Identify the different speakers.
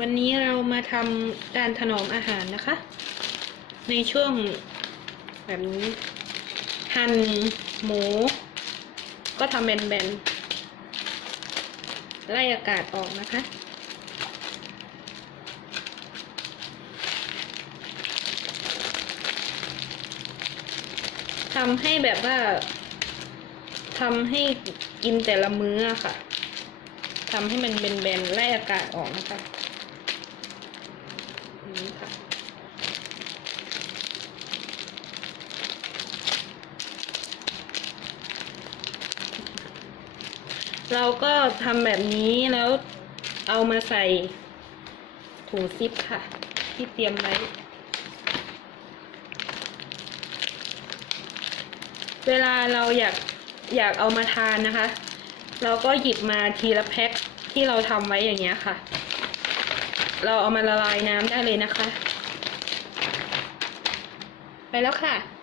Speaker 1: วันนี้เรามาทำการถนอมอาหารนะคะ ในช่วงแบบนี้ หั่นหมู ก็ทำแบนๆไล่อากาศออกนะคะ ทำให้แบบว่าทำให้กินแต่ละมื้อค่ะทำให้มันเป็นแบนๆไล่อากาศออกนะคะอย่างนี้ค่ะ เราก็ทำแบบนี้แล้วเอามาใส่ถุงซิปค่ะ ที่เตรียมไว้ เวลาเราอยากอยากเอามาทานนะคะ เราก็หยิบมาทีละแพ็คที่เราทำไว้อย่างเงี้ยค่ะ เราเอามาละลายน้ำได้เลยนะคะ ไปแล้วค่ะ